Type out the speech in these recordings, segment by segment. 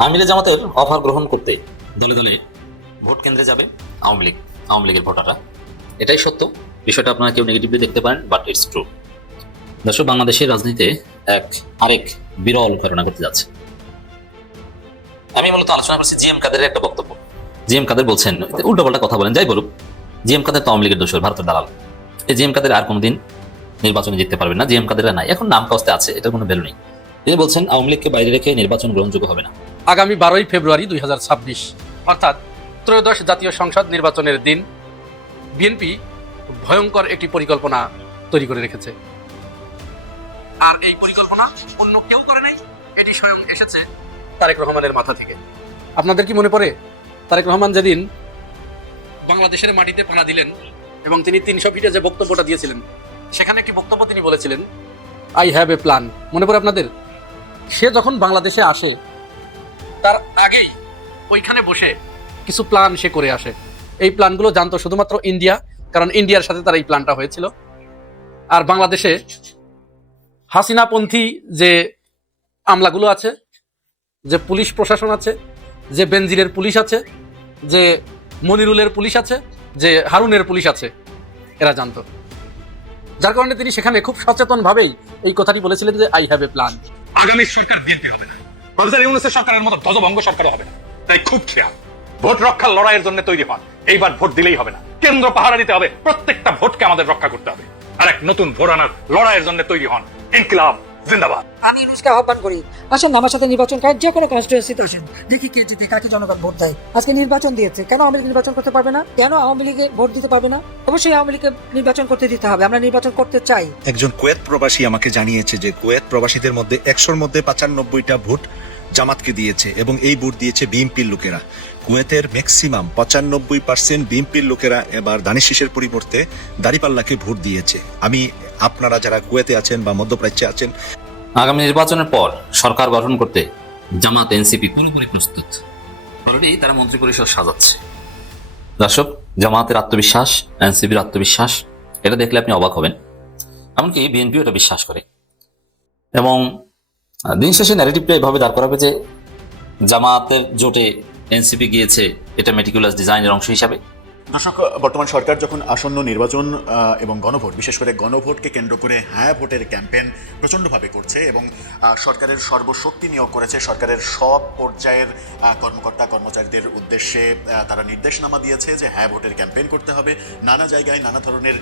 আওয়ামী লীগ জামাতের অফার গ্রহণ করতে দলে দলে ভোট কেন্দ্রে যাবে আওয়ামী লীগের ভোটাররা। এটাই সত্য। বিষয়টা আপনারা কেউ নেগেটিভলি দেখতে পারেন, বাট ইটস ট্রু। দর্শক, বাংলাদেশের রাজনীতিতে আরেক বিরল ঘটনা ঘটতে যাচ্ছে। আমি মূলত আলোচনা করছি জিএম কাদেরের একটা বক্তব্য। জিএম কাদের বলছেন, উল্টোপাল্টা কথা বলেন, যাই বলুক, জিএম কাদের তো আওয়ামী লীগের দোষর, ভারতের দালাল। এই জিএম কাদের আর কোনোদিন নির্বাচনে জিততে পারবেন না। জিএম কাদেররা নাই, এখন নাম কাস্তে আছে, এটার কোনো ভ্যালু নেই। তিনি বলছেন আওয়ামী লীগকে বাইরে রেখে নির্বাচন গ্রহণযোগ্য হবে না। আগামী 12ই ফেব্রুয়ারি 2026 অর্থাৎ ত্রয়োদশ জাতীয় সংসদ নির্বাচনের দিন বিএনপি ভয়ঙ্কর একটি পরিকল্পনা তৈরি করে রেখেছে। আর এই পরিকল্পনা অন্য কেউ করে নাই, এটি স্বয়ং এসেছে তারেক রহমানের মাথা থেকে। আপনাদের কি মনে পড়ে তারেক রহমান যেদিন বাংলাদেশের মাটিতে পানা দিলেন এবং তিনি 300 ফিটে যে বক্তব্যটা দিয়েছিলেন, সেখানে একটি বক্তব্য তিনি বলেছিলেন, আই হ্যাভ এ প্ল্যান। মনে পড়ে আপনাদের? সে যখন বাংলাদেশে আসে তার আগেই ওইখানে বসে কিছু প্ল্যান সে করে আসে। এই প্ল্যানগুলো জানতো শুধুমাত্র ইন্ডিয়া, কারণ ইন্ডিয়ার সাথে তার এই প্ল্যানটা হয়েছিল। আর বাংলাদেশে হাসিনাপন্থী যে আমলাগুলো আছে, যে পুলিশ প্রশাসন আছে, যে বেনজিরের পুলিশ আছে, যে মনিরুলের পুলিশ আছে, যে হারুনের পুলিশ আছে, এরা জানতো। যার কারণে তিনি সেখানে খুব সচেতনভাবেই এই কথাটি বলেছিলেন যে আই হ্যাভ এ প্ল্যান। আগামী সরকার বিএনপি হবে না, প্রফেসর ইউনূসের সরকারের মতো ধ্বজভঙ্গ সরকার হবে না। তাই খুব খেয়াল, ভোট রক্ষার লড়াইয়ের জন্য তৈরি হন। এইবার ভোট দিলেই হবে না, কেন্দ্র পাহারা দিতে হবে, প্রত্যেকটা ভোটকে আমাদের রক্ষা করতে হবে। আর এক নতুন ভোট আনার লড়াইয়ের জন্য তৈরি হন। ইনকিলাব জিন্দাবাদ। আমি ইউনূসকে আহ্বান করি, আসুন আমার সাথে নির্বাচন করেন, যে কোনো কনস্টিটুয়েন্সিতে আসেন, দেখি কে জিতে, কাকে জনগণ ভোট দেয়। আজকে নির্বাচন দিয়েছে, কেন আওয়ামী লীগ নির্বাচন করতে পারবে না? কেন আওয়ামী লীগে ভোট দিতে পারবে না? অবশ্যই আওয়ামী লীগকে নির্বাচন করতে দিতে হবে। আমরা নির্বাচন করতে চাই। একজন কুয়েত প্রবাসী আমাকে জানিয়েছে যে কুয়েত প্রবাসীদের মধ্যে 100-র মধ্যে 95টা ভোট জামাতকে দিয়েছে এবং এই ভোট দিয়েছে বিএনপির লোকেরা। কুয়েতের ম্যাক্সিমাম 95% বিএনপির লোকেরা এবার দানিশ শীষের পরিবর্তে দাঁড়িপাল্লাকে ভোট দিয়েছে। আপনারা যারা কুয়েতে আছেন বা মধ্যপ্রাচ্যে আছেন, আগামী নির্বাচনের পর সরকার গঠন করতে জামাত এনসিপি পুরোপুরি প্রস্তুত। অলরেডি তারা মন্ত্রী পরিষদ সাজাচ্ছে। দর্শক, জামাতের আত্মবিশ্বাস, এনসিপির আত্মবিশ্বাস, এটা দেখলে আপনি অবাক হবেন। এমনকি বিএনপিও এটা বিশ্বাস করে। এবং দিন শেষে ন্যারেটিভটা এভাবে দাঁড় করাবে যে জামাতের জোটে এনসিপি গিয়েছে, এটা মেটিকুলাস ডিজাইনের অংশ হিসাবে। দর্শক, বর্তমান সরকার যখন আসন্ন নির্বাচন এবং গণভোট, বিশেষ করে গণভোটকে কেন্দ্র করে হ্যাঁ ভোটের ক্যাম্পেইন প্রচণ্ডভাবে করছে এবং সরকারের সর্বশক্তি নিয়োগ করেছে, সরকারের সব পর্যায়ের কর্মকর্তা কর্মচারীদের উদ্দেশ্যে তারা নির্দেশনামা দিয়েছে যে হ্যাঁ ভোটের ক্যাম্পেইন করতে হবে। নানা জায়গায় নানা ধরনের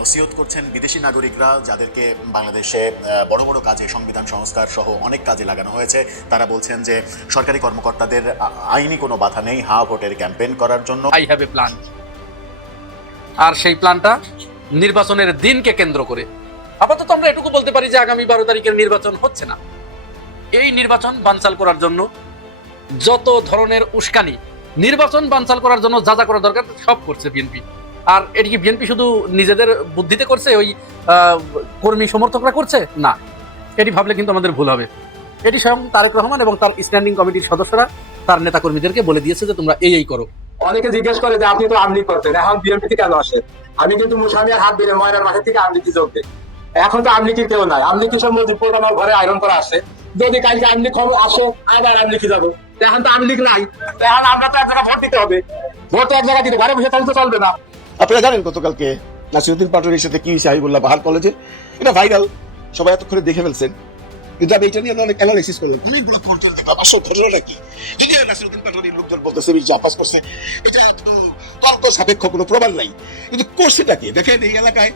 নসিহত করছেন বিদেশি নাগরিকরা, যাদেরকে বাংলাদেশে বড় বড় কাজে, সংবিধান সংস্কার সহ অনেক কাজে লাগানো হয়েছে। তারা বলছেন যে সরকারি কর্মকর্তাদের আইনি কোনো বাধা নেই হ্যাঁ ভোটের ক্যাম্পেইন করার জন্য। I have a plan. আর সেই প্ল্যানটা নির্বাচনের দিনকে কেন্দ্র করে। আপাতত আমরা এটুকু বলতে পারি যে আগামী 12 তারিখের নির্বাচন হচ্ছে না। এই নির্বাচন বানচাল করার জন্য যত ধরনের উস্কানি, নির্বাচন বানচাল করার জন্য যা যা করা দরকার সব করছে বিএনপি। আর এটি কি বিএনপি শুধু নিজেদের বুদ্ধিতে করছে, ওই কর্মী সমর্থকরা করছে না? এটি ভাবলে কিন্তু আমাদের ভুল হবে। এটি স্বয়ং তারেক রহমান এবং তার স্ট্যান্ডিং কমিটির সদস্যরা তার নেতাকর্মীদেরকে বলে দিয়েছে যে তোমরা এই করো। অনেকে জিজ্ঞেস করে যে আপনি তো আমলি করতেন, এখন বিএনপিতে কেন আসে? আমি কিন্তু মুসামিয়ার হাত ধরে ময়নার মাঠের থেকে আমলিতে যোগ দিই। এখন তো আমলিকির কেউ নাই, আমলিকি সব মজুর আমার ঘরে আয়রন করা আসে। যদি কালকে আমলি খবর আসে, আবার আমলিকি যাবো। এখন তো আমলিক নাই, এখন আমরা তো এক জায়গায় ভোট দিতে হবে। ভোট এক জায়গায় দিতে, ঘরে বসে তাহলে তো চলবে না। আপনারা জানেন গতকালকে নাসিরউদ্দিন পাটোয়ারির সাথে কি হয়েছে হাবিবুল্লাহ বাহার কলেজে? এটা ভাইরাল, সবাই এতক্ষণে দেখে ফেলছেন। কিন্তু আমি এটা নিয়ে অনেক অ্যানালাইসিস করলাম, অনেকগুলো কোর্টের দেখলাম। আসল ঘটনাটা কি? যদি নাসিরউদ্দিন পাটোয়ারির লোকজন বলতেছে জাপাস করছে, এটা তর্ক সাপেক্ষ কোনো প্রমাণ নাই, কিন্তু করছেটা কি দেখেন। এই এলাকায়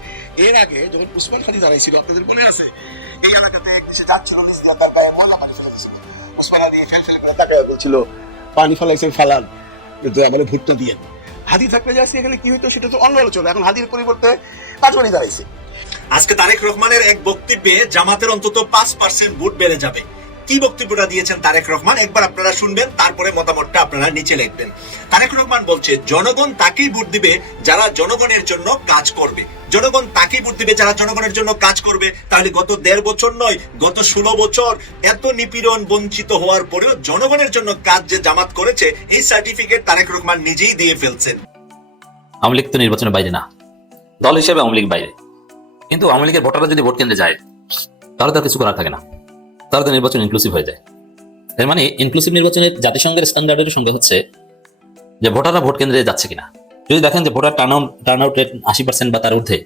এর আগে যখন উসমান হাদি দাঁড়াইছিল, আপনাদের মনে আছে, এই এলাকাতে সে যাচ্ছিল, নিজ দিয়ে তার গায়ে ময়লা পানি ফেলে দিয়েছিল। উসমান হাদি ফেল করে তাকে বলছিল পানি ফেলাইছেন ফালান, কিন্তু আমার ভুট্টা দিয়ে। হাদি থাকলে যাচ্ছি এখানে কি হইতো সেটা তো অন্য আলোচনা। এখন হাদির পরিবর্তে পাটোয়ারি দাঁড়াইছে। আজকে তারেক রহমানের এক বক্তব্যে জামাতের অন্তত 5% ভোট বেড়ে যাবে। কি বক্তব্যটা দিয়েছেন তারেক রহমান একবার আপনারা শুনবেন, তারপরে মতামতটা আপনারা নিচে লিখবেন। তারেক রহমান বলছে জনগণ তাকেই ভোট দিবে যারা জনগণের জন্য কাজ করবে। জনগণ তাকেই ভোট দিবে যারা জনগণের জন্য কাজ করবে। তাহলে গত 1.5 বছর নয়, গত 16 বছর এত নিপীড়ন বঞ্চিত হওয়ার পরেও জনগণের জন্য কাজ যে জামাত করেছে, এই সার্টিফিকেট তারেক রহমান নিজেই দিয়ে ফেলছেন। আওয়ামী লীগ তো নির্বাচনের বাইরে না, দল হিসেবে আওয়ামী লীগ বাইরে। কিন্তু আওয়ামী লীগের ভোটাররা যদি ভোট কেন্দ্রে যায়, তাহলে তার কিছু করার থাকে না, তাহলে তো নির্বাচন ইনক্লুসিভ হয়ে যায়। এর মানে ইনক্লুসিভ নির্বাচনের জাতিসংঘের স্ট্যান্ডার্ডের সঙ্গে হচ্ছে যে ভোটাররা ভোট কেন্দ্রে যাচ্ছে কিনা। যদি দেখেন যে ভোটার টার্ন আউট রেট 80% বা তার ঊর্ধ্বে,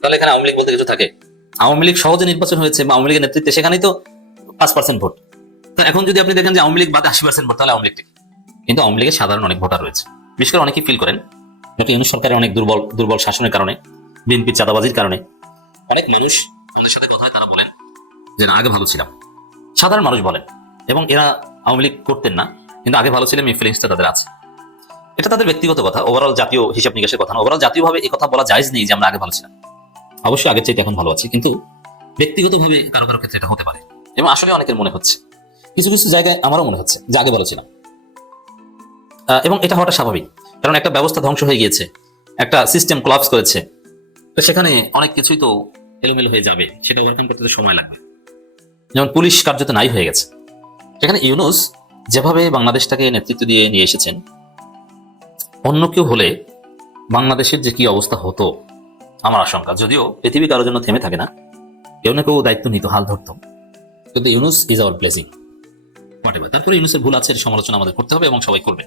তাহলে এখানে আওয়ামী লীগ বলতে কিছু থাকে। আওয়ামী লীগ সহজে নির্বাচন হয়েছে বা আওয়ামী লীগের নেতৃত্বে, সেখানেই তো 5% ভোট। তো এখন যদি আপনি দেখেন যে আওয়ামী লীগ বাদে 80% ভোট, তাহলে আওয়ামী লীগ ঠিক। কিন্তু আওয়ামী লীগের সাধারণ অনেক ভোটার রয়েছে। বিশেষ করে অনেকেই ফিল করেন ডক্টর ইউনূস সরকারের অনেক দুর্বল শাসনের কারণে, বিএনপির চাঁদাবাজির কারণে অনেক মানুষ আমাদের সাথে কথা হয়, তারা বলেন যে না, আগে ভালো ছিলাম। সাধারণ মানুষ বলেন, এবং এরা আওয়ামী লীগ করতেন না, কিন্তু আগে ভালো ছিলাম, এই ফিলিংসটা তাদের আছে। এটা তাদের ব্যক্তিগত কথা, ওভারঅল জাতীয় হিসাব নিকাশের কথা না। ওভারঅল জাতীয়ভাবে এই কথা বলা জায়েজ নেই যে আমরা আগে ভালো ছিলাম। অবশ্যই আগের চাইতে এখন ভালো আছি, কিন্তু ব্যক্তিগতভাবে কারো কারো ক্ষেত্রে এটা হতে পারে, এবং আসলে অনেকের মনে হচ্ছে, কিছু কিছু জায়গায় আমারও মনে হচ্ছে যে আগে ভালো ছিলাম। এবং এটা হওয়াটা স্বাভাবিক, কারণ একটা ব্যবস্থা ধ্বংস হয়ে গিয়েছে, একটা সিস্টেম কোলাপস করেছে, তো সেখানে অনেক কিছুই তো এলোমেলো হয়ে যাবে, সেটা ওভারকাম করতে তো সময় লাগবে। যেমন পুলিশ কার্যত নাই হয়ে গেছে। সেখানে ইউনূস যেভাবে বাংলাদেশটাকে নেতৃত্ব দিয়ে নিয়ে এসেছেন, অন্য কেউ হলে বাংলাদেশের যে কি অবস্থা হতো আমার আশঙ্কা। যদিও পৃথিবী কারোর জন্য থেমে থাকে না, কেউ না কেউ দায়িত্ব নিত, হাল ধরত, কিন্তু ইউনূস ইজ আওয়ার ব্লেসিং। তারপরে ইউনূসের ভুল আছে, সমালোচনা আমাদের করতে হবে এবং সবাই করবে।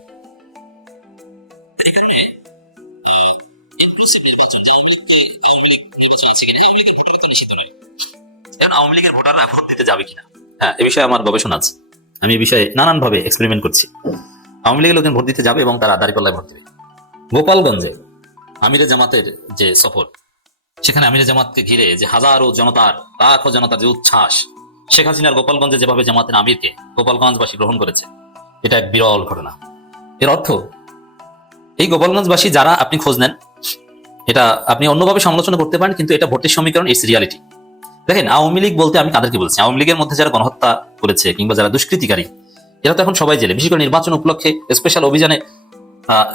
আওয়ামী লীগের ভোটাররা ভোট দিতে যাবে কিনা, হ্যাঁ, এ বিষয়ে আমার গবেষণা আছে। আমি এই বিষয়ে নানান ভাবে এক্সপেরিমেন্ট করছি। আওয়ামী লীগের লোকজন ভোট দিতে যাবে এবং তারা দাঁড়িপাল্লায় ভোট দেবে। গোপালগঞ্জে আমিরে জামাতের যে সফর, সেখানে আমিরে জামাতকে ঘিরে যে হাজারো জনতার, লাখো জনতার যে উচ্ছ্বাস, শেখ হাসিনার গোপালগঞ্জে যেভাবে জামাতের আমিরকে গোপালগঞ্জবাসী গ্রহণ করেছে, এটা এক বিরল ঘটনা। এর অর্থ এই গোপালগঞ্জবাসী যারা, আপনি খোঁজ নেন, এটা আপনি অন্যভাবে সমালোচনা করতে পারেন, কিন্তু এটা ভোটের সমীকরণ, ইটস রিয়ালিটি। দেখেন, আওয়ামী লীগ বলতে আমি কাদেরকে বলছি? আওয়ামী লীগের মধ্যে যারা গণহত্যা করেছে কিংবা যারা দুষ্কৃতিকারী, এরা তো এখন সবাই জেলে। বিশেষ করে নির্বাচন উপলক্ষে স্পেশাল অভিযানে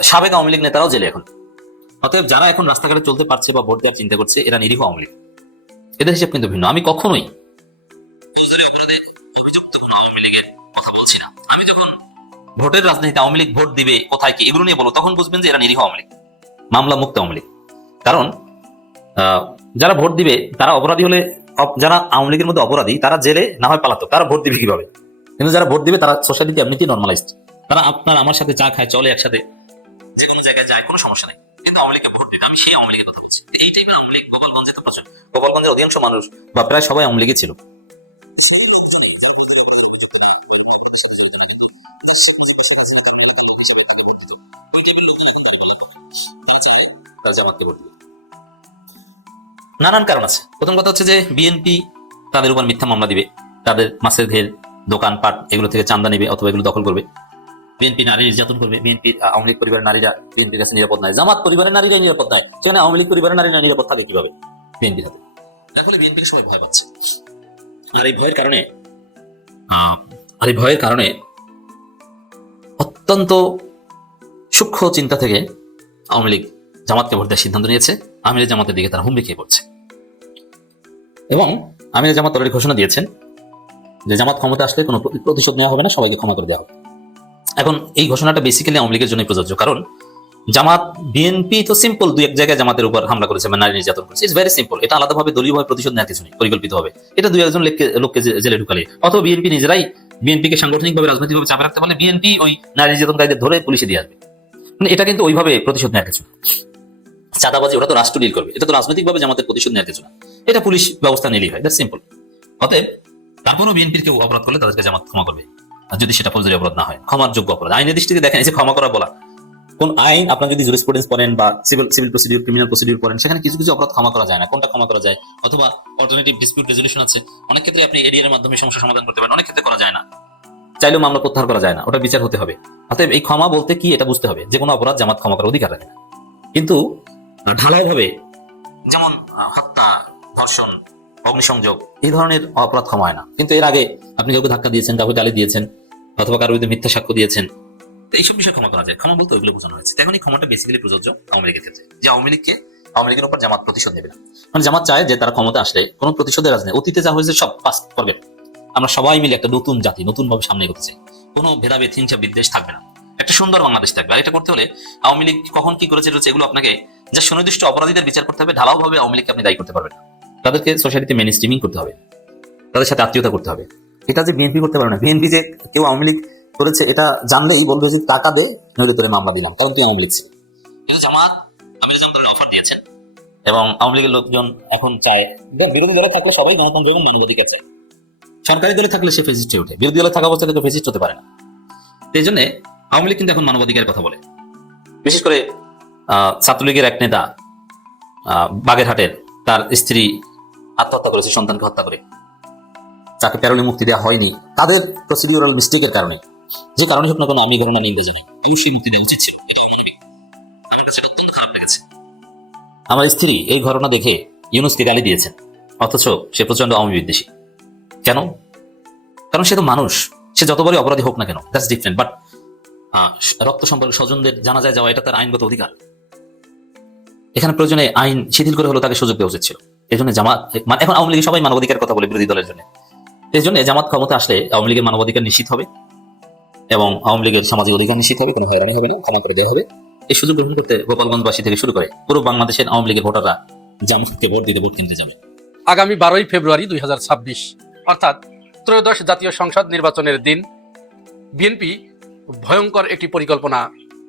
সাবেক আওয়ামী লীগ নেতারাও জেলে এখন। অতএব যারা এখন রাস্তাঘাটে চলতে পারছে বা ভোট দেওয়ার চিন্তা করছে, এরা নিরীহ আওয়ামী লীগ। এদের হিসেব কিন্তু ভিন্ন। আমি কখনোই অভিযুক্ত কোনো আওয়ামী লীগের কথা বলছি না। আমি যখন ভোটের রাজনীতিতে আওয়ামী লীগ ভোট দিবে কোথায় কি এগুলো নিয়ে বলবো, তখন বুঝবেন যে এরা নিরীহ আওয়ামী লীগ, মামলা মুক্ত আওয়ামী লীগ। কারণ যারা ভোট দিবে তারা অপরাধী হলে, যারা আওয়ামী লীগের মধ্যে অপরাধী তারা জেলে না হয় পালাতো, তারা ভোট দিবে কিভাবে? কিন্তু যারা ভোট দিবে তারা সোসাইটিতে এমনিতেই নর্মালাইজড, তারা আপনার আমার সাথে চা খায়, চলে একসাথে, যে কোনো জায়গায় যায়, কোনো সমস্যা নেই। কিন্তু আওয়ামী লীগকে ভোট দিতে, আমি সেই আওয়ামী লীগের কথা বলছি। এই টাইপের আওয়ামী লীগ গোপালগঞ্জে তো প্রচুর। গোপালগঞ্জের অধিকাংশ মানুষ বা প্রায় সবাই আওয়ামী লীগই ছিল। জামাতকে ভোট দিবে, নানান কারণ আছে। প্রথম কথা হচ্ছে যে বিএনপি তাদের উপর মিথ্যা মামলা দিবে, তাদের মাছের ঘের, দোকানপাট এগুলো থেকে চাঁদা নেবে অথবা এগুলো দখল করবে। বিএনপি নারী নির্যাতন করবে, বিএনপি আওয়ামী লীগ পরিবারের নারীরা বিএনপির কাছে নিরাপদ নয়, জামাত পরিবারের নারীরা নিরাপদ নয়, সেখানে আওয়ামী লীগ পরিবারের নারীরা নিরাপদ থাকে কিভাবে? বিএনপি থাকে। যার ফলে বিএনপিকে সবাই ভয় পাচ্ছে। আর এই ভয়ের কারণে অত্যন্ত সূক্ষ্ম চিন্তা থেকে আওয়ামী লীগ জামাতকে ভোট দেওয়ার সিদ্ধান্ত নিয়েছে। আমিরে জামাতের দিকে তারা হুমড়ি খেয়ে পড়ছে, এবং আমিরে জামাত অলরেডি ঘোষণা দিয়েছেন যে জামাত ক্ষমতা আসলে কোনো প্রতিশোধ নেওয়া হবে না, সবাইকে ক্ষমা করে দেওয়া হবে। এখন এই ঘোষণাটা বেসিক্যালি আওয়ামী লীগের জন্য প্রযোজ্য, কারণ জামাত, বিএনপি তো সিম্পল, দুই এক জায়গায় জামাতের উপর হামলা করেছে বা নারী নির্যাতন করেছে, ইটস ভেরি সিম্পল। এটা আলাদাভাবে দলীয়ভাবে প্রতিশোধ নেওয়ার কিছু নেই, পরিকল্পিত হবে। এটা দুই একজন লোককে জেলে ঢুকালে, অথবা বিএনপি নিজেরাই বিএনপিকে সাংগঠনিকভাবে রাজনৈতিকভাবে চাপে রাখতে পারলে বিএনপি ওই নারী নির্যাতনকারীদের ধরে পুলিশে দিয়ে আসবে। এটা কিন্তু ওইভাবে প্রতিশোধ নেওয়ার কিছু না। চাঁদাবাজি ওটা তো রাষ্ট্র ডিল করবে, এটা তো রাজনৈতিকভাবে জামাতের প্রতিশোধ নেওয়ার কিছু না, এটা পুলিশ ব্যবস্থা নিলেই হয়, দ্যাটস সিম্পল। অতএব তারপরও বিএনপির কেউ অপরাধ করলে তাদেরকে জামাত ক্ষমা করবে, আর যদি সেটা ফৌজদারি অপরাধ না হয়, ক্ষমার যোগ্য অপরাধ। আইনের দৃষ্টিতে দেখেন, এই যে ক্ষমা করা বলা, কোন আইন আপনার যদি জুরিসপ্রুডেন্স পড়েন বা সিভিল প্রসিডিউর, ক্রিমিনাল প্রসিডিউর পড়েন, সেখানে কিছু কিছু অপরাধ ক্ষমা করা যায় না, কোনটা ক্ষমা করা যায়, অথবা অল্টারনেটিভ ডিসপিউট রেজুলেশন আছে, অনেক ক্ষেত্রে আপনি এডিআর এর মাধ্যমে সমস্যা সমাধান করতে পারেন, অনেক ক্ষেত্রে করা যায় না, চাইলেও মামলা প্রত্যাহার করা যায় না, ওটা বিচার হতে হবে। অতএব এই ক্ষমা বলতে কি এটা বুঝতে হবে, যে কোনো অপরাধ জামাত ক্ষমা করার অধিকার রাখে না। কিন্তু ঢালাও ভাবে, যেমন হত্যা, ধর্ষণ, অগ্নিসংযোগ, এই ধরনের অপরাধ ক্ষমা হয় না। কিন্তু এর আগে আপনি কাউকে ধাক্কা দিয়েছেন, কাউকে গালি দিয়েছেন, অথবা কারোর বিরুদ্ধে মিথ্যা সাক্ষ্য দিয়েছেন, তো এইসব বিষয়ে ক্ষমা করা যায়। ক্ষমা বলতে ওইগুলো বোঝানো হয়েছে। এখন এই ক্ষমাটা বেসিক্যালি প্রযোজ্য আওয়ামী লীগের ক্ষেত্রে, যে আওয়ামী লীগের উপর জামাত প্রতিশোধ নেবে না। মানে জামাত চায় যে তারা ক্ষমতা আসলে কোনো প্রতিশোধের রাজনীতি, অতীতে যা হয়েছে সব পাস করবে, আমরা সবাই মিলে একটা নতুন জাতি, নতুন ভাবে সামনে এগোতে চাই, কোনো ভেদাভেদ, হিংসা, বিদ্বেষ থাকবে না, একটা সুন্দর বাংলাদেশ থাকবে। আর এটা করতে হলে আওয়ামী লীগ কখন কি করেছে এগুলো আপনাকে, যা সুনির্দিষ্ট অপরাধীদের বিচার করতে হবে, ঢালাও ভাবে আওয়ামী লীগকে আপনি দায়ী করতে পারবেন না। তাদেরকে সোসাইটিতে মেইন স্ট্রিমিং করতে হবে, তাদের সাথে আত্মীয়তা করতে হবে, এটা যে বিএনপি করতে পারে না, বিএনপি যে কেউ আওয়ামী লীগ করেছে এটা জানলেই বলবে যে টাকা দে, নইলে তোরে মামলা দিলাম, কারণ কি আওয়ামী লীগ ছিল। এটা জামাত আমির জামাতের অফার দিয়েছেন এবং আওয়ামী লীগের লোকজন এখন চায়, বিরোধী দলে থাকলে সবাই গণতন্ত্র এবং মানবাধিকার চায়, সরকারি দলে থাকলে সে ফেসিস্ট হয়ে ওঠে, বিরোধী দলে থাকা অবস্থায় কেউ ফেসিস্ট হতে পারে না। এই জন্য আওয়ামী লীগ কিন্তু এখন মানবাধিকারের কথা বলে। বিশেষ করে ছাত্রলীগের এক নেতা বাগেরহাটের, তার স্ত্রী আত্মহত্যা করেছে সন্তানকে হত্যা করে, তাকে প্যারোলে মুক্তি দেওয়া হয়নি তাদের প্রসিডিউরাল মিস্টেকের কারণে, যে কারণে হোক না কোনো আমি ঘটনা নিন্দা জানি, অবশ্যই মুক্তি দেওয়া উচিত ছিল। এটা মানবিক, আমার কাছে অত্যন্ত খারাপ লেগেছে। আমার স্ত্রী এই ঘটনা দেখে ইউনূসকে গালি দিয়েছেন, অথচ সে প্রচন্ড আওয়ামী বিদ্বেষী। কেন? কারণ সে তো মানুষ, সে যত বড় অপরাধী হোক না কেন, দ্যাটস ডিফারেন্ট, বাট রক্ত সম্পর্কে স্বজনদের জানাজায় যাওয়া এটা তার আইনগত অধিকার। এখানে প্রয়োজনে আইন শিথিল করে হলো তাকে সুযোগ দেওয়া উচিত ছিল। এই জন্য জামাত, এখন আওয়ামী লীগ সবাই মানবাধিকার কথা বলে বিরোধী দলের জন্য, এই জন্য জামাত ক্ষমতা আসলে আওয়ামী লীগের মানবাধিকার নিশ্চিত হবে এবং আওয়ামী লীগের সামাজিক অধিকার নিশ্চিত হবে, কোনো হয়রানি হবে না, ক্ষমা করে দেওয়া হবে। এই সুযোগ গ্রহণ করতে গোপালগঞ্জবাসী থেকে শুরু করে পুরো বাংলাদেশের আওয়ামী লীগের ভোটাররা জামাতকে ভোট দিতে ভোট কেন্দ্রে যাবে। আগামী 12ই ফেব্রুয়ারি 2026 অর্থাৎ ত্রয়োদশ জাতীয় সংসদ নির্বাচনের দিন বিএনপি ভয়ঙ্কর একটি পরিকল্পনা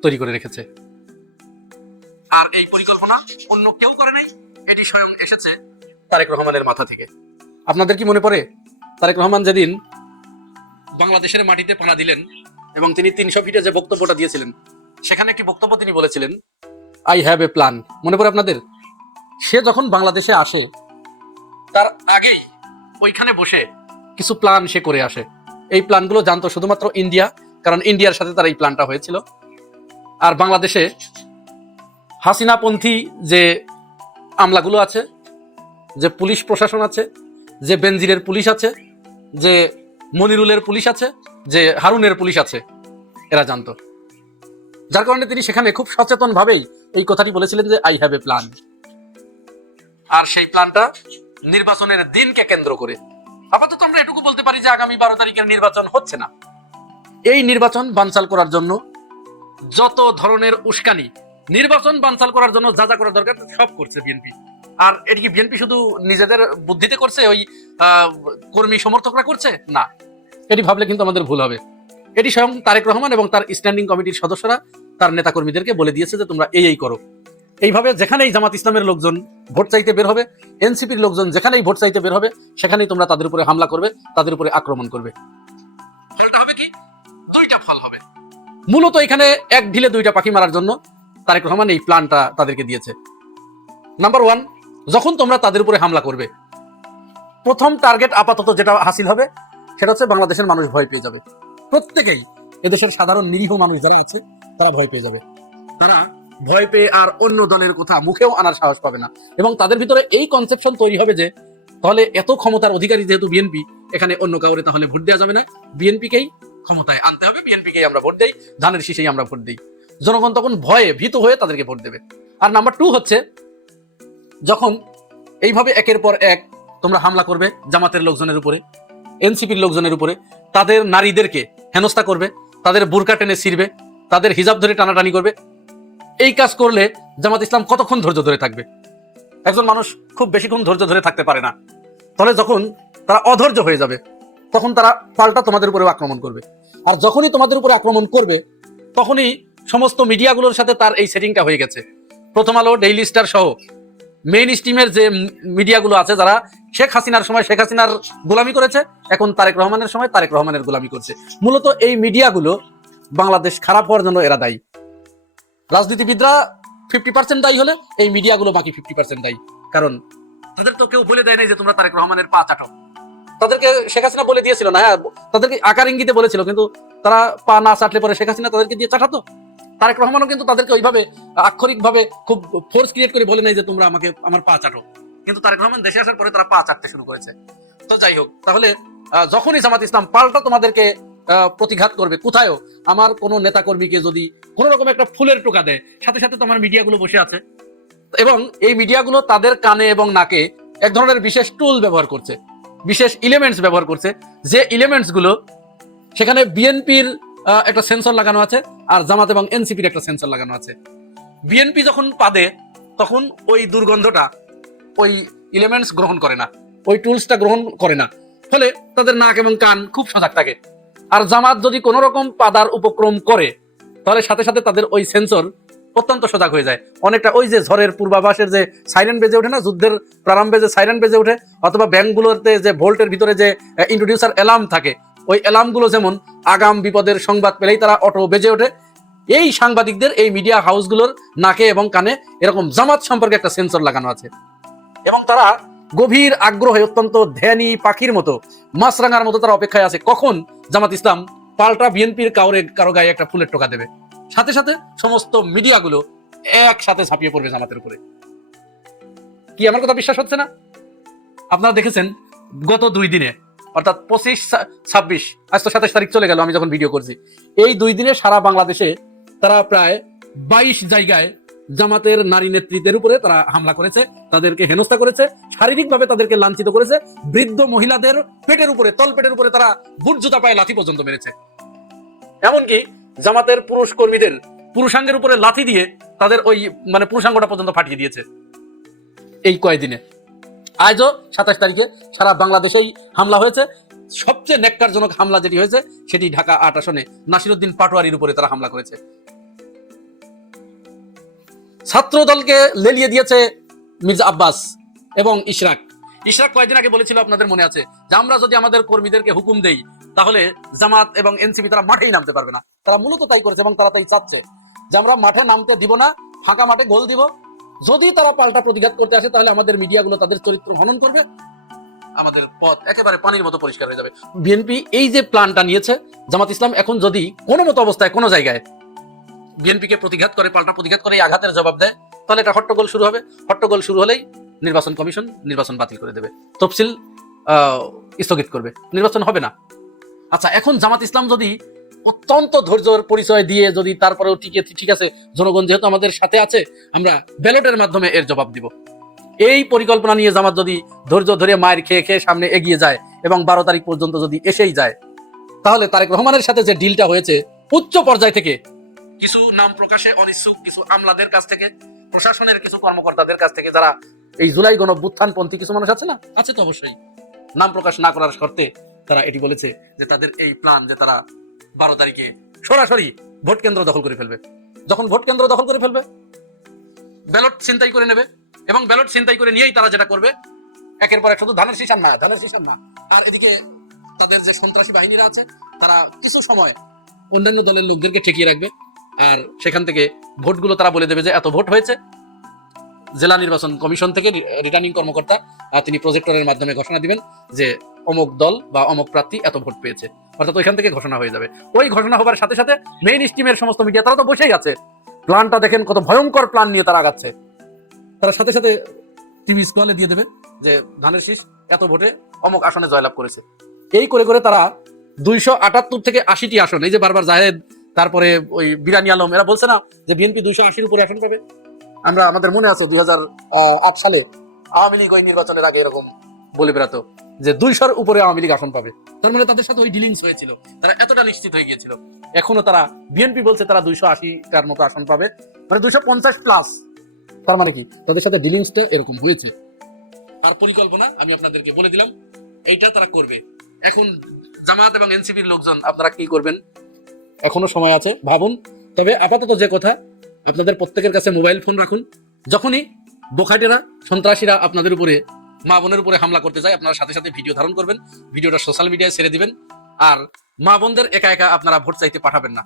তৈরি করে রেখেছে। আর এই পরিকল্পনা অন্য কেউ করে নাই, এটি স্বয়ং এসেছে তারেক রহমানের মাথা থেকে। আপনাদের কি মনে পড়ে তারেক রহমান যেদিন বাংলাদেশের মাটিতে পানা দিলেন এবং তিনি 300 ফিটে যে বক্তব্যটা দিয়েছিলেন, সেখানে একটি বক্তব্য তিনি বলেছিলেন, আই হ্যাভ এ প্ল্যান। মনে পড়ে আপনাদের? সে যখন বাংলাদেশে আসে তার আগেই ওইখানে বসে কিছু প্ল্যান সে করে আসে। এই প্ল্যানগুলো জানতো শুধুমাত্র ইন্ডিয়া, কারণ ইন্ডিয়ার সাথে তার এই প্ল্যানটা হয়েছিল। আর বাংলাদেশে হাসিনাপন্থী যে আমলাগুলো আছে, যে পুলিশ প্রশাসন আছে, যে বেনজিরের পুলিশ আছে, যে মনিরুলের পুলিশ আছে, যে হারুনের পুলিশ আছে, এরা জানতো। যার কারণে তিনি সেখানে খুব সচেতন ভাবেই এই কথাটি বলেছিলেন যে আই হ্যাভ এ প্ল্যান। আর সেই প্ল্যানটা নির্বাচনের দিনকে কেন্দ্র করে। আপাতত আমরা এটুকু বলতে পারি যে আগামী 12 তারিখের নির্বাচন হচ্ছে না। এই নির্বাচন বানচাল করার জন্য যত ধরনের উস্কানি, নির্বাচন বানচাল করার জন্য যা যা করা দরকার সব করছে বিএনপি। আর এটি কি বিএনপি শুধু নিজেদের বুদ্ধিতে করছে, ওই কর্মী সমর্থকরা করছে না? এটি ভাবলে কিন্তু আমাদের ভুল হবে। এটি স্বয়ং তারেক রহমান এবং তার স্ট্যান্ডিং কমিটির সদস্যরা তার নেতাকর্মীদেরকে বলে দিয়েছে যে তোমরা এই করো। এইভাবে যেখানেই জামাত ইসলামের লোকজন ভোট চাইতে বের হবে, এনসিপির লোকজন যেখানেই ভোট চাইতে বের হবে, সেখানেই তোমরা তাদের উপরে হামলা করবে, তাদের উপরে আক্রমণ করবে। ফলটা হবে কি? দুইটা ফল হবে। মূলত এখানে এক ঢিলে দুইটা পাখি মারার জন্য তারেক রহমান এই প্ল্যানটা তাদেরকে দিয়েছে। নাম্বার 1, যখন তোমরা তাদের উপরে হামলা করবে, প্রথম টার্গেট আপাতত যেটা হাসিল হবে সেটা হচ্ছে বাংলাদেশের মানুষ ভয় পেয়ে যাবে। প্রত্যেকেই, এদেশের সাধারণ নিরীহ মানুষ যারা আছে তারা ভয় পেয়ে যাবে। তারা ভয় পেয়ে আর অন্য দলের কথা মুখেও আনার সাহস পাবে না, এবং তাদের ভিতরে এই কনসেপশন তৈরি হবে যে তাহলে এত ক্ষমতার অধিকারী যেহেতু বিএনপি, এখানে অন্য কাউরে তাহলে ভোট দেওয়া যাবে না, বিএনপিকেই ক্ষমতায় আনতে হবে, বিএনপিকেই আমরা ভোট দেই, ধানের শীষেই আমরা ভোট দিই। জনগণ তখন ভয়ে ভীত হয়ে তাদেরকে ভোট দেবে। আর নাম্বার 2 হচ্ছে, যখন এইভাবে একের পর এক তোমরা হামলা করবে জামাতের লোকজনের উপরে, এনসিপির লোকজনের উপরে, তাদের নারীদেরকে হেনস্থা করবে, তাদের বুরকা টেনে ছিঁড়বে, তাদের হিজাব ধরে টানাটানি করবে, এই কাজ করলে জামাত ইসলাম কতক্ষণ ধৈর্য ধরে থাকবে? একজন মানুষ খুব বেশিক্ষণ ধৈর্য ধরে থাকতে পারে না। তাহলে যখন তারা অধৈর্য হয়ে যাবে, তখন তারা পাল্টা তোমাদের উপরে আক্রমণ করবে। আর যখনই তোমাদের উপরে আক্রমণ করবে, তখনই সমস্ত মিডিয়াগুলোর সাথে তার এই সেটিংটা হয়ে গেছে। প্রথম আলো, ডেইলি স্টার সহ মেইন স্ট্রিমের যে মিডিয়াগুলো আছে, যারা শেখ হাসিনার সময় শেখ হাসিনার গোলামি করেছে, এখন তারেক রহমানের সময় তারেক রহমানের গোলামি করছে। মূলত এই মিডিয়াগুলো বাংলাদেশ খারাপ হওয়ার জন্য এরা দায়ী। রাজনীতিবিদরা 50% দায়ী হলে এই মিডিয়াগুলো বাকি 50% দায়ী। কারণ তাদের তো কেউ বলে দেয় নাই যে তোমরা তারেক রহমানের পা চাটো। তাদেরকে শেখ হাসিনা বলে দিয়েছিল না, হ্যাঁ, তাদেরকে আকার ইঙ্গিতে বলেছিল, কিন্তু তারা পা না চাটলে পরে শেখ হাসিনা তাদেরকে দিয়ে চাটাতো। তারেক রহমানও কিন্তু তাদেরকে ওইভাবে আক্ষরিকভাবে খুব ফোর্স ক্রিয়েট করে বলে নাই যে তোমরা আমাকে আমার পা চাটো, কিন্তু তারেক রহমান দেশে আসার পরে তারা পা চাটতে শুরু করেছে। তো যাই হোক, তাহলে যখনই জামাত ইসলাম পাল্টা তোমাদেরকে প্রতিঘাত করবে, কোথায়ও আমার কোনো নেতাকর্মীকে যদি কোনো রকম একটা ফুলের টোকা দেয়, সাথে সাথে তোমার মিডিয়াগুলো বসে আছে, এবং এই মিডিয়াগুলো তাদের কানে এবং নাকে এক ধরনের বিশেষ টুল ব্যবহার করছে, বিশেষ এলিমেন্টস ব্যবহার করছে, যে এলিমেন্টস গুলো সেখানে বিএনপির একটা সেন্সর লাগানো আছে আর জামাত এবং এনসিপির একটা সেন্সর লাগানো আছে। বিএনপি যখন পাদে, তখন ওই দুর্গন্ধটা ওই এলিমেন্টস গ্রহণ করে না, ওই টুলসটা গ্রহণ করে না। ফলে তাদের নাক এবং কান খুব সজাগ থাকে। আর জামাত যদি কোনো রকম পাদার উপক্রম করে তাহলে সাথে সাথে তাদের ওই সেন্সর অত্যন্ত সজাগ হয়ে যায়। অনেকটা ওই যে ঝড়ের পূর্বাভাসের যে সাইরেন বেজে ওঠে না, যুদ্ধের প্রারম্ভে যে সাইরেন বেজে ওঠে, অথবা ব্যাংকগুলোতে যে ভোল্টের ভিতরে যে ইন্ট্রোডিউসার অ্যালার্ম থাকে, ওই অ্যালার্মগুলো যেমন আগাম বিপদের সংবাদ পেলেই তারা অটো বেজে ওঠে, এই সাংবাদিকদের এই মিডিয়া হাউসগুলোর নাকে এবং কানে এরকম জামাত সম্পর্কে একটা সেন্সর লাগানো আছে। এবং তারা গভীর আগ্রহে অত্যন্ত ধ্যানী পাখির মতো, মাছরাঙার মতো তারা অপেক্ষায় আছে কখন জামাত ইসলাম পাল্টা বিএনপির কারো গায়ে একটা ফুলের টোকা দেবে। সাথে সাথে সমস্ত মিডিয়াগুলো একসাথে ঝাঁপিয়ে পড়বে জামাতের উপরে। কি আমার কথা বিশ্বাস হচ্ছে না? আপনারা দেখেছেন গত 2 দিনে, অর্থাৎ 25-26, আজ তো 27 তারিখ চলে গেল আমি যখন ভিডিও করছি, এই 2 দিনে সারা বাংলাদেশে তারা প্রায় 22 জায়গায় জামাতের নারী নেতৃত্বের উপরে তারা হামলা করেছে, তাদেরকে হেনস্থা করেছে, শারীরিকভাবে তাদেরকে লাঞ্ছিত করেছে, বৃদ্ধ মহিলাদের পেটের উপরে, তলপেটের উপরে তারা বুট জুতা পায়ে লাথি পর্যন্ত মেরেছে। এমনকি জামাতের পুরুষ কর্মীদের পুরুষাঙ্গের উপরে লাথি দিয়ে তাদের ওই পুরুষাঙ্গটা পর্যন্ত ফাটিয়ে দিয়েছে এই কয়েকদিনে। আজও 27 তারিখে সারা বাংলাদেশেই হামলা হয়েছে। সবচেয়ে নেককারজনক হামলা যেটি হয়েছে সেটি ঢাকা 8 আসনে নাসিরউদ্দিন পাটোয়ারির উপরে তারা হামলা করেছে। ছাত্র দলকে লেলিয়ে দিয়েছে মির্জা আব্বাস এবং ইশরাক। কয়েকদিন আগে বলেছিল, আপনাদের মনে আছে, যে আমরা যদি আমাদের কর্মীদেরকে হুকুম দেই তাহলে জামাত এবং এনসিপি তারা মাঠেই নামতে পারবে না। তারা মূলত তাই করেছে এবং তারা তাই চাচ্ছে যে আমরা মাঠে নামতে দিব না, ফাঁকা মাঠে গোল দিব। যদি তারা পাল্টা প্রতিঘাত করতে আসে তাহলে আমাদের মিডিয়াগুলো তাদের চরিত্র হনন করবে, আমাদের পথ একেবারে পানির মতো পরিষ্কার হয়ে যাবে। বিএনপি এই যে প্ল্যানটা নিয়েছে, জামাত ইসলাম এখন যদি কোনো মতো অবস্থায় কোনো জায়গায় বিএনপিকে প্রতিঘাত করে, পাল্টা প্রতিঘাত করে এই আঘাতের জবাব দেয়, তাহলে এটা হট্টগোল শুরু হবে। হট্টগোল শুরু হলেই নির্বাচন কমিশন নির্বাচন বাতিল করে দেবে, তফসিল স্থগিত করবে, নির্বাচন হবে না। আচ্ছা, এখন জামাত ইসলাম যদি অত্যন্ত ধৈর্যের পরিচয় দিয়ে যদি তারপরেও ঠিক আছে, জনগণ যেহেতু আমাদের সাথে আছে, আমরা ব্যালটের মাধ্যমে এর জবাব দিব, এই পরিকল্পনা নিয়ে জামাত যদি ধৈর্য ধরে মায়ের খেয়ে সামনে এগিয়ে যায় এবং 12 তারিখ পর্যন্ত যদি এসেই যায়, তাহলে তারেক রহমানের সাথে যে ডিলটা হয়েছে উচ্চ পর্যায় থেকে, কিছু নাম প্রকাশে অনিচ্ছুক কিছু আমলাদের কাছ থেকে, প্রশাসনের কিছু কর্মকর্তাদের কাছ থেকে, যারা এই জুলাই গণঅভ্যুত্থানপন্থী কিছু মানুষ আছে না, আছে তো অবশ্যই, নাম প্রকাশ না করার শর্তে তারা এটি বলেছে যে তাদের এই প্ল্যান যে তারা 12 তারিখে সরাসরি ভোট কেন্দ্র দখল করে ফেলবে। যখন ভোট কেন্দ্র দখল করে ফেলবে, ব্যালট ছিনতাই করে নেবে, এবং ব্যালট ছিনতাই করে নিয়েই তারা যেটা করবে, একের পর এক শুধু ধানের শীষান না, আর এদিকে তাদের যে সন্ত্রাসী বাহিনীরা আছে তারা কিছু সময় অন্যান্য দলের লোকদেরকে ঠেকিয়ে রাখবে, আর সেখান থেকে ভোটগুলো তারা বলে দেবে যে এত ভোট হয়েছে। জেলা নির্বাচন কমিশন থেকে রিটার্নিং কর্মকর্তা তিনি প্রজেক্টরের মাধ্যমে ঘোষণা দিবেন যে অমুক দল বা অমুক প্রার্থী এত ভোট পেয়েছে, অর্থাৎ ওইখান থেকে ঘোষণা হয়ে যাবে। ওই ঘোষণা হবার সাথে সাথে মেইন স্ট্রিমের সমস্ত মিডিয়া তারা তো বসেই আছে, প্ল্যানটা দেখেন কত ভয়ঙ্কর প্ল্যান নিয়ে তারা আগাচ্ছে। তারা সাথে সাথে টিভি স্ক্রলে দিয়ে দেবে যে ধানের শীষ এত ভোটে অমুক আসনে জয়লাভ করেছে। এই করে করে তারা 278 থেকে 80টি আসন, এই যে বারবার জাহেদ, তারপরে ওই বিরানি আলম, এরা বলছে না যে বিএনপি 280-র উপরে আসন পাবে। আমাদের মনে আছে 2008 সালে আওয়ামী লীগ ওই নির্বাচনের আগে এরকম বলে বেড়াতো যে 200-র উপরে আওয়ামী লীগ আসন পাবে। তার মানে তাদের সাথে ওই ডিলিংস হয়েছিল, তারা এতটা নিশ্চিত হয়ে গিয়েছিল। এখনো তারা বিএনপি বলছে তারা 280টার মতো আসন পাবে, মানে 250 প্লাস। তার মানে কি তাদের সাথে ডিলিংসটা এরকম হয়েছে। আর পরিকল্পনা আমি আপনাদেরকে বলে দিলাম, এইটা তারা করবে। এখন জামাত এবং এনসিপির লোকজন আপনারা কি করবেন, এখনো সময় আছে, ভাবুন। তবে আপাতত যে কথা, আপনাদের প্রত্যেকের কাছে মোবাইল ফোন রাখুন। যখনই বোখাটেরা, সন্ত্রাসীরা আপনাদের উপরে, মা বোনের উপরে হামলা করতে যায়, আপনারা সাথে সাথে ভিডিও ধারণ করবেন, ভিডিওটা সোশ্যাল মিডিয়ায় ছেড়ে দিবেন। আর মা বোনদের একা একা আপনারা ভোট চাইতে পাঠাবেন না।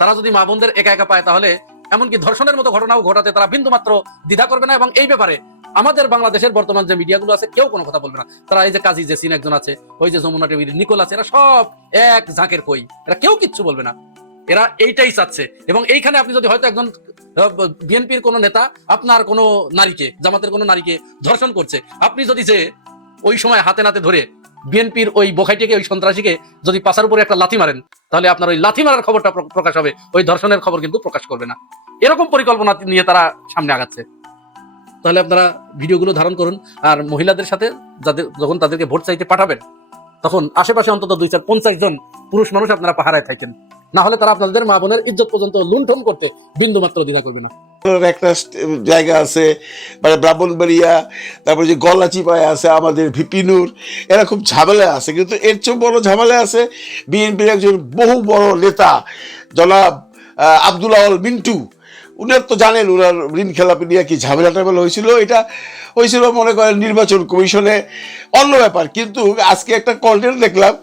তারা যদি মা বোনদের একা একা পায় তাহলে এমনকি ধর্ষণের মতো ঘটনাও ঘটাতে তারা বিন্দুমাত্র দ্বিধা করবে না। এবং এই ব্যাপারে আমাদের বাংলাদেশের বর্তমান যে মিডিয়াগুলো আছে কেউ কোনো কথা বলবে না। তারা এই যে কাজী জেসিন একজন আছে, ওই যে যমুনা টিভির নিকোল আছে, এরা সব এক ঝাঁকের কই, এরা কেউ কিচ্ছু বলবে না। এরা এইটাই চাচ্ছে। এবং এইখানে আপনি যদি হয়তো একজন বিএনপির কোনো নেতা আপনার কোনো নারীকে, জামাতের কোনো নারীকে ধর্ষণ করছে, আপনি যদি যে ওই সময় হাতে নাতে ধরে বিএনপির ওই বোখাইটিকে, ওই সন্ত্রাসীকে যদি পাশার উপরে একটা লাথি মারেন, তাহলে আপনার ওই লাথি মারার খবরটা প্রকাশ হবে, ওই ধর্ষণের খবর কিন্তু প্রকাশ করবে না। এরকম পরিকল্পনা নিয়ে তারা সামনে আগাচ্ছে। তাহলে আপনারা ভিডিওগুলো ধারণ করুন। আর মহিলাদের সাথে যখন তাদেরকে ভোট চাইতে পাঠাবেন, তখন আশেপাশে অন্তত 250 জন পুরুষ মানুষ আপনারা পাহারায় থাকেন, না হলে তারা আপনাদের মা বোনের ইজ্জত পর্যন্ত লুণ্ঠন করতে বিন্দুমাত্র দ্বিধা করবে না। একটা জায়গা আছে, মানে ব্রাহ্মণবাড়িয়া, তারপরে যে গলাচিপায় আছে আমাদের ভিপিনুর, এরা খুব ঝামেলা আছে। কিন্তু এর চেয়ে বড় ঝামেলা আছে বিএনপির একজন বহু বড় নেতা জনাব আব্দুল আওয়াল মিন্টু। উনার তো জানেন উনার ঋণ খেলাপি নিয়ে কি ঝামেলা টামেলা হয়েছিল। এটা হয়েছিল মনে করেন নির্বাচন কমিশনে, অন্য ব্যাপার। কিন্তু আজকে একটা কন্টেন্ট দেখলাম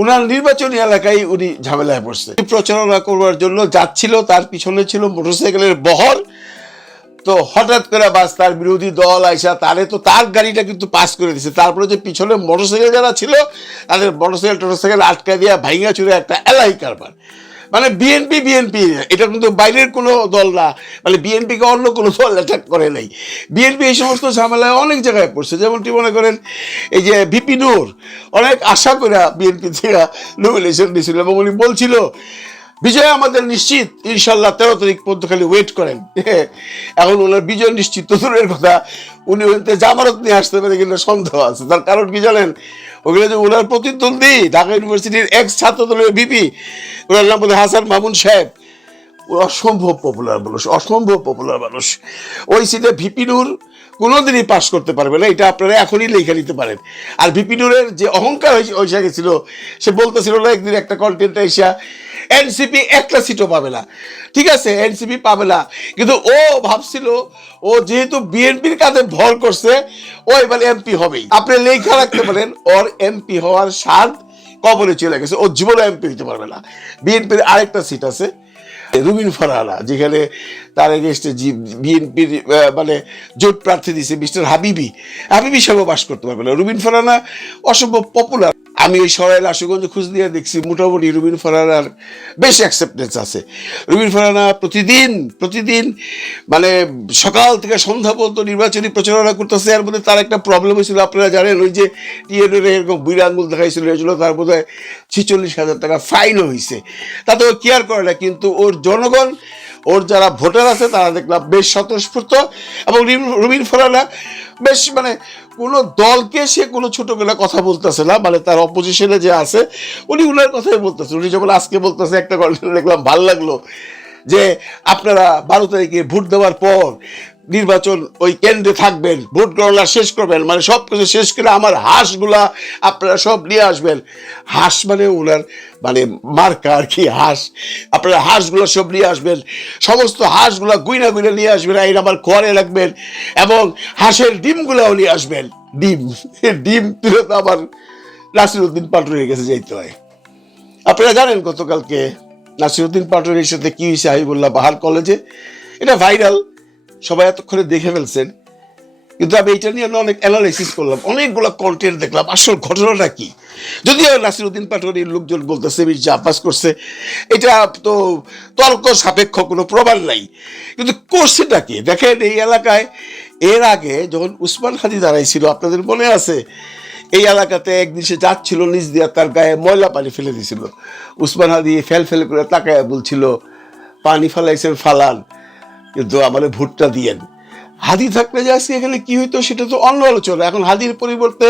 উনার নির্বাচনী এলাকায় উনি ঝামেলায় পড়ছে। প্রচারণা করবার জন্য যাচ্ছিল, তার পিছনে ছিল মোটরসাইকেলের বহর। তো হঠাৎ করে বাস তার বিরোধী দল আইসা তার গাড়িটা কিন্তু পাস করে দিছে। তারপরে যে পিছনে মোটরসাইকেল যারা ছিল তাদের মোটরসাইকেল আটকা দিয়া ভাইঙ্গা চুরে একটা এলাই কারবার। মানে বিএনপি এটা কিন্তু বাইরের কোনো দল না, মানে বিএনপিকে অন্য কোনো দল অ্যাটাক করে নাই। বিএনপি এই সমস্ত ঝামেলায় অনেক জায়গায় পড়ছে। যেমনটি মনে করেন এই যে ভিপি নূর অনেক আশা করে বিএনপি থেকে নমিনেশন দিয়েছিল এবং উনি বলছিল বিজয় আমাদের নিশ্চিত, ইনশাল্লাহ 13 তারিখ পর্যন্ত খালি ওয়েট করেন। এখন ওনার বিজয় নিশ্চিত তো দূরের কথা, উনি ওইতে জামানত নিয়ে আসতে পারে কিন্তু সন্দেহ আছে। তার কারণ কি জানেন, ওগুলো যে ওনার প্রতিদ্বন্দ্বী ঢাকা ইউনিভার্সিটির এক্স ছাত্র দলীয় ভিপি, ওনার নাম বলে হাসান মামুন সাহেব, অসম্ভব পপুলার মানুষ। ওই সিটে ভিপি নূর কোনোদিনই পাশ করতে পারবে না, এটা আপনারা এখনই লেখা নিতে পারেন। আর ভিপি নূরের যে অহংকার হয়েছে গেছিল, সে বলতেছিল না একদিন একটা কন্টেন্টে এসে এনসিপি একটা সিটও পাবে না। ঠিক আছে, এনসিপি পাবে না, কিন্তু ও ভাবছিল ও যেহেতু বিএনপির কাছে ভর করছে ও এবার এমপি হবেই। আপনি লেখা রাখতে পারেন ওর এমপি হওয়ার স্বাদ কবলে চলে গেছে, ও জীবনে এমপি হতে পারবে না। বিএনপির আরেকটা সিট আছে রুবিন ফারহানা, যেখানে তার এগেস্টে বিএনপির মানে জোট প্রার্থী দিয়েছে মিস্টার হাবিবি সাহেব বাস করতে পারবে না। রুবিন ফারহানা অসম্ভব পপুলার। আমি ওই সরাইল আশুগঞ্জ খোঁজ দিয়ে দেখছি মোটামুটি রুবিন ফারহানার বেশ অ্যাকসেপ্টেন্স আছে। রুবিন ফারহানা প্রতিদিন মানে সকাল থেকে সন্ধ্যা পর্যন্ত নির্বাচনী প্রচারণা করতেছে। এর মধ্যে তার একটা প্রবলেম হয়েছিল, আপনারা জানেন, ওই যে টিএনএর এরকম বুড়ি আঙ্গুল দেখাইছিল, এই জন্য তার বোধ হয় 46,000 টাকা ফাইনও হয়েছে। তাতে ও কেয়ার করে না, কিন্তু ওর জনগণ, ওর যারা ভোটার আছে তারা দেখলাম বেশ স্বতঃস্ফূর্ত। এবং রুবিন ফারহানা বেশ মানে কোনো দলকে সে কোনো ছোটবেলা কথা বলতেছে না, মানে তার অপোজিশনে যে আছে উনি উনার কথাই বলতেছে। উনি যখন আজকে বলতেছে, একটা কন্টেন্ট দেখলাম ভাল লাগলো, যে আপনারা 12 তারিখে ভোট দেওয়ার পর নির্বাচন ওই কেন্দ্রে থাকবেন, ভোট গণনা শেষ করবেন, মানে সব কিছু শেষ করে আমার হাঁসগুলা আপনারা সব নিয়ে আসবেন। হাঁস মানে ওনার মানে মার্কা আর কি, হাঁস। আপনারা হাঁসগুলো সব নিয়ে আসবেন, সমস্ত হাঁসগুলা গুইনা নিয়ে আসবেন, আইন আমার ঘরে রাখবেন, এবং হাঁসের ডিমগুলাও নিয়ে আসবেন। ডিম তুলে তো আবার নাসিরউদ্দিন পাটোয়ারির কাছে যাইতে হয়। আপনারা জানেন গতকালকে নাসিরউদ্দিন পাটোয়ারির সাথে কি হয়েছে হাবিবুল্লাহ বাহার কলেজে, এটা ভাইরাল, সবাই এতক্ষণে দেখে ফেলছেন। কিন্তু আমি এটা নিয়ে অনেক অ্যানালাইসিস করলাম, অনেকগুলো কন্টেন্ট দেখলাম, আসল ঘটনাটা কি। যদিও নাসিরউদ্দিন পাটোয়ারির লোকজন বলতেছে মির্জা আব্বাস করছে, এটা তো তর্ক সাপেক্ষ, কোনো প্রমাণ নাই। কিন্তু করছেটা কি দেখেন, এই এলাকায় এর আগে যখন উসমান হাদি দাঁড়াইছিল, আপনাদের মনে আছে, এই এলাকাতে একদিন সে যাচ্ছিল, নিজ দিয়া তার গায়ে ময়লা পানি ফেলে দিয়েছিল। উসমান হাদি ফেল করে তাকায় বলছিল, পানি ফালাইছেন ফালান, কিন্তু আমার ভোটটা দিয়েন। হাদি থাকলে যে আজকে এখানে কি হইতো সেটা তো অন্য আলোচনা। এখন হাদির পরিবর্তে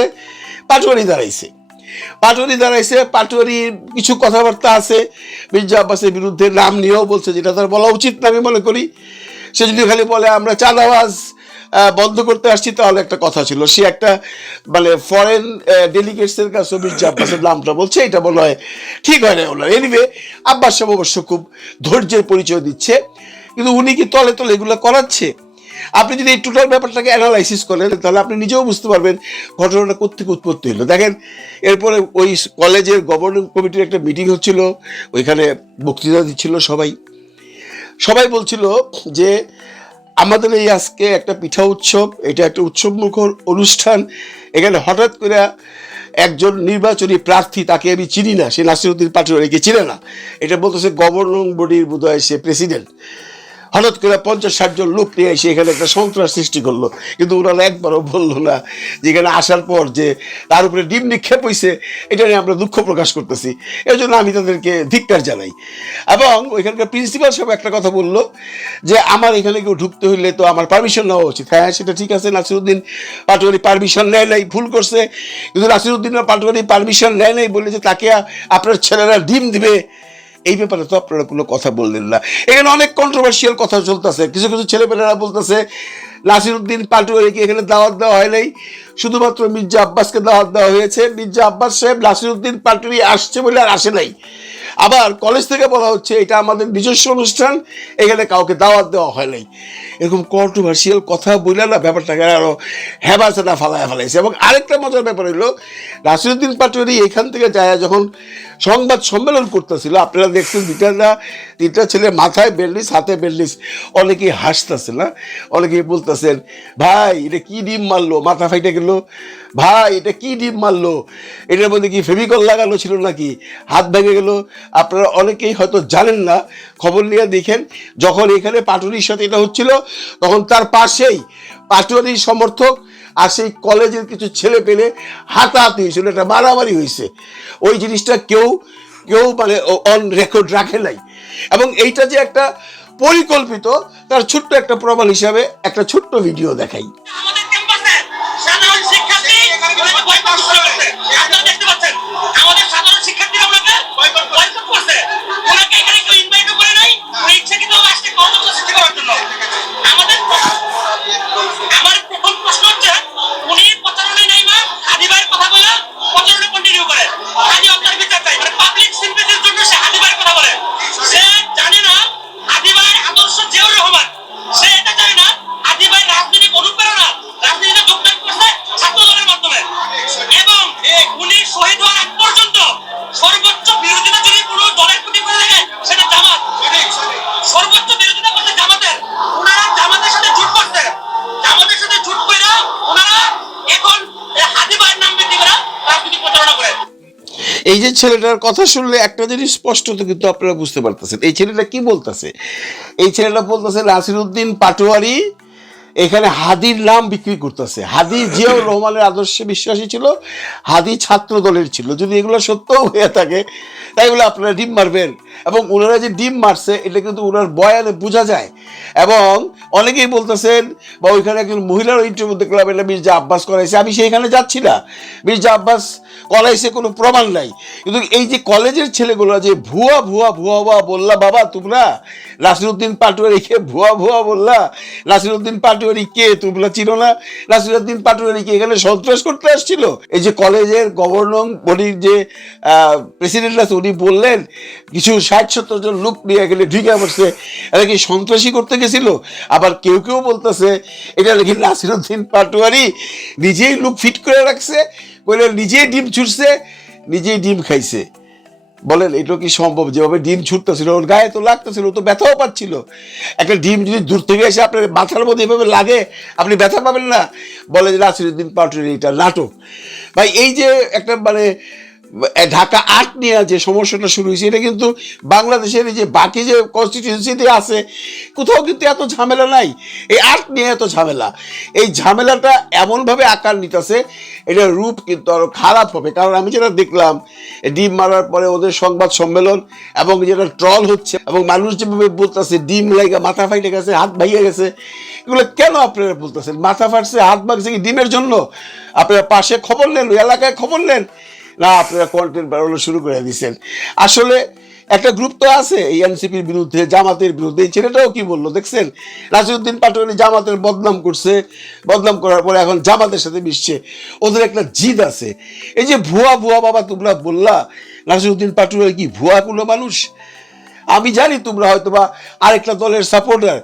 পাটোয়ারি দাঁড়াইছে। পাটোয়ারির কিছু কথাবার্তা আছে মির্জা আব্বাসের বিরুদ্ধে, নাম নিয়েও বলছে, যেটা তার বলা উচিত না আমি মনে করি। সে যদি খালি বলে আমরা চাঁদাবাজ বন্ধ করতে আসছি, তাহলে একটা কথা ছিল। সে একটা মানে ফরেন ডেলিগেটসের কাছে মির্জা আব্বাসের নামটা বলছে, এটা মনে হয় ঠিক হয় না ওনার। এনিওয়ে, আব্বাস সাহেব অবশ্য খুব ধৈর্যের পরিচয় দিচ্ছে, কিন্তু উনি কি তলে তলে এগুলো করাচ্ছে? আপনি যদি এই টোটাল ব্যাপারটাকে অ্যানালাইসিস করেন তাহলে আপনি নিজেও বুঝতে পারবেন ঘটনাটা কোত্থেকে উৎপত্তি হলো। দেখেন, এরপরে ওই কলেজের গভর্নিং কমিটির একটা মিটিং হচ্ছিল, ওইখানে বক্তৃতা দিচ্ছিল সবাই বলছিল যে আমাদের এই আজকে একটা পিঠা উৎসব, এটা একটা উৎসবমুখর অনুষ্ঠান। এখানে হঠাৎ করে একজন নির্বাচনী প্রার্থী, তাকে আমি চিনি না, সে নাসিরউদ্দিন পাটোয়ারিকে চিনে না, এটা বলতেছে গভর্নিং বডির বোধহয় সে প্রেসিডেন্ট, হঠাৎ করে 50-60 জন লোক নিয়ে এসে এখানে একটা সন্ত্রাস সৃষ্টি করলো। কিন্তু ওরা একবারও বললো না যেখানে আসার পর যে তার উপরে ডিম নিক্ষেপ হয়েছে, এটা নিয়ে আমরা দুঃখ প্রকাশ করতেছি। এর জন্য আমি তাদেরকে ধিক্কার জানাই। এবং ওইখানকার প্রিন্সিপাল সাহেব একটা কথা বললো যে আমার এখানে কেউ ঢুকতে হইলে তো আমার পারমিশন নেওয়া উচিত। হ্যাঁ, সেটা ঠিক আছে, নাসিরউদ্দিন পাটোয়ারি পারমিশন নেয় নাই, ভুল করছে। কিন্তু নাসিরউদ্দিন পাটোয়ারি পারমিশন নেয় নাই বলে যে তাকে আপনার ছেলেরা ডিম দিবে, এই ব্যাপারে তো আপনারা কোনো কথা বললেন না। এখানে অনেক কন্ট্রোভার্সিয়াল কথা চলতেছে, কিছু কিছু ছেলেপেলেরা বলতেছে নাসিরউদ্দিন পাটোয়ারিকে এখানে দাওয়াত দেওয়া হয় নাই, শুধুমাত্র মির্জা আব্বাসকে দাওয়াত দেওয়া হয়েছে। মির্জা আব্বাস সাহেব নাসিরউদ্দিন পাটোয়ারি আসছে বলে আর আসে নাই। আবার কলেজ থেকে বলা হচ্ছে এটা আমাদের নিজস্ব অনুষ্ঠান, এখানে কাউকে দাওয়াত দেওয়া হয় নাই। এরকম কন্ট্রোভার্সিয়াল কথা বললে না ব্যাপারটাকে আরো হেবাচেনা ফেলাইছে। এবং আরেকটা মজার ব্যাপার হলো নাসিরউদ্দিন পাটোয়ারি এখান থেকে যায় যখন সংবাদ সম্মেলন করতেছিল, আপনারা দেখছেন তিনটা ছেলে মাথায় বেল্লিস হাতে বেল্লিস, অনেকেই হাসতেছে না, অনেকেই বলতেছেন ভাই এটা কি ডিম মারলো, মাথা ফাইটে গেল, ভাই এটা কি ডিম মারলো, এটার মধ্যে কি ফেভিকল লাগানো ছিল নাকি, হাত ভেঙে গেল। আপনারা অনেকেই হয়তো জানেন না, খবর নিয়ে দেখেন যখন এখানে পাটুরির সাথে এটা হচ্ছিল তখন তার পাশেই পাটুরির সমর্থক আর সেই কলেজের কিছু ছেলে পেলে হাতাহাতি হয়েছিল, একটা মারামারি হয়েছে। ওই জিনিসটা কেউ মানে অন রেকর্ড রাখে নাই। এবং এইটা যে একটা পরিকল্পিত, তার ছোট্ট একটা প্রমাণ হিসাবে একটা ছোট্ট ভিডিও দেখাই। আমাদের ক্যাম্পাসে সাধারণ শিক্ষার্থী বয়কট করছে। আপনারা দেখতে পাচ্ছেন আমাদের সাধারণ শিক্ষার্থীরা ওনাকে বয়কট করছে। ওনাকে এখানে কেউ ইনভাইট করে নাই, উনি ইচ্ছাকৃতভাবে আসছে গণতন্ত্র সৃষ্টি করার জন্য। আমার প্রথম প্রশ্ন হচ্ছে উনি প্রচারণায় নাই মা হাদি ভাইয়ের কথা বলে প্রচারণা কন্টিনিউ করে। হাদি আপনার বিচার চাই, মানে পাবলিক সিম্পেথির জন্য সে হাদি ভাইয়ের কথা বলে। সে জানে না হাদি ভাইয়ের আদর্শ জিয়াউর রহমান, সে এটা জানে না হাদি ভাই রাজনৈতিক অনুপ্রেরণা রাজনীতিতে যোগদান করছে ছাত্র দলের মাধ্যমে। এবং উনি শহীদ হওয়ার আগ পর্যন্ত সর্বোচ্চ বিরোধিতা যদি কোনো দলের প্রতি করে থাকে সেটা জামাত। সর্বোচ্চ বিরোধিতা করছে জামাতের। ওনারা জামাতের সাথে জোট করছে, জামাতের সাথে জোট করে ওনারা এখন হাদি ভাইয়ের নাম বৃদ্ধি করে রাজনীতি প্রচারণা করে। এই যে ছেলেটার কথা শুনলে একটা জিনিস স্পষ্টত কিন্তু আপনারা বুঝতে পারতেছেন এই ছেলেটা কি বলতেছে। এই ছেলেটা বলতেছে নাসিরউদ্দিন পাটোয়ারি এখানে হাদির নাম বিক্রি করতেছে। হাদি জিয়াউর রহমানের আদর্শে বিশ্বাসী ছিল, হাদি ছাত্র দলের ছিল। যদি এগুলো সত্যও হয়ে থাকে তাই বলে আপনারা ডিম মারবেন। এবং ওনারা যে ডিম মারছে এটা কিন্তু ওনার বয়ানে বোঝা যায়। এবং অনেকেই বলতেছেন বা ওইখানে একজন মহিলার ইন্টারভিউ দেখলাম এটা মির্জা আব্বাস করাইছে। আমি সেইখানে যাচ্ছি না, মির্জা আব্বাস করাইছে কোনো প্রমাণ নাই। কিন্তু এই যে কলেজের ছেলেগুলো যে ভুয়া ভুয়া ভুয়া ভুয়া বললা, বাবা তোমরা নাসিরউদ্দিন পাটোয়ারিকে ভুয়া ভুয়া বললা, নাসিরউদ্দিন পাটোয়ারি কে তোমরা চিনো না? নাসিরউদ্দিন পাটোয়ারি কি এখানে সন্ত্রাস করতে আসছিল? এই যে কলেজের গভর্নর বডির যে প্রেসিডেন্ট আছে উনি বললেন কিছু 60-70 জন লোক নিয়ে এখানে ঢুকে পড়ছে, এরা কি সন্ত্রাসী করতে গেছিল? আবার কেউ কেউ বলতেছে এটা নাকি নাসিরউদ্দিন পাটোয়ারি নিজেই লোক ফিট করে রাখছে, বলে নিজেই ডিম ছুটছে, নিজেই ডিম খাইছে। বলেন এটা কি সম্ভব? যেভাবে ডিম ছুটতেছিল ওর গায়ে তো লাগতেছিল, ও তো ব্যথাও পাচ্ছিল। একটা ডিম যদি দূর থেকে এসে আপনার মাথার মধ্যে এভাবে লাগে আপনি ব্যথা পাবেন না? বলে যে নাসিরউদ্দিন পাটোয়ারি এটা নাটক। ভাই এই যে একটা মানে ঢাকা ৮ নিয়ে যে সমস্যাটা শুরু হয়েছে এটা কিন্তু বাংলাদেশের এই যে বাকি যে কনস্টিটিউয়েন্সিতে আছে কোথাও কিন্তু এত ঝামেলা নাই। এই ৮ নিয়ে এত ঝামেলা, এই ঝামেলাটা এমনভাবে আকার নিতেছে এটার রূপ কিন্তু আরো খারাপ হবে। কারণ আমি যেটা দেখলাম ডিম মারার পরে ওদের সংবাদ সম্মেলন এবং যেটা ট্রল হচ্ছে এবং মানুষ যেভাবে বলতেছে ডিম লাগা মাথা ফাইটে গেছে, হাত ভাইয়া গেছে, এগুলো কেন আপনারা বলতেছেন? মাথা ফাটছে হাত ভাগছে কি ডিমের জন্য? আপনারা পাশে খবর নেন, ওই এলাকায় খবর নেন না, আপনারা কন্টেন্ট বানানো শুরু করে দিচ্ছেন। আসলে একটা গ্রুপ তো আছে এই এনসিপির বিরুদ্ধে, জামাতের বিরুদ্ধে। এই ছেলেটাও কি বললো দেখছেন? নাসিরউদ্দিন পাটোয়ারি জামাতের বদনাম করছে, বদনাম করার পরে এখন জামাতের সাথে মিশছে। ওদের একটা জিদ আছে। এই যে ভুয়া ভুয়া বাবা তোমরা বললা নাসিরউদ্দিন পাটোয়ারি কি ভুয়া কোনো মানুষ? আমি জানি তোমরা হয়তো বা আরেকটা দলের সাপোর্টার,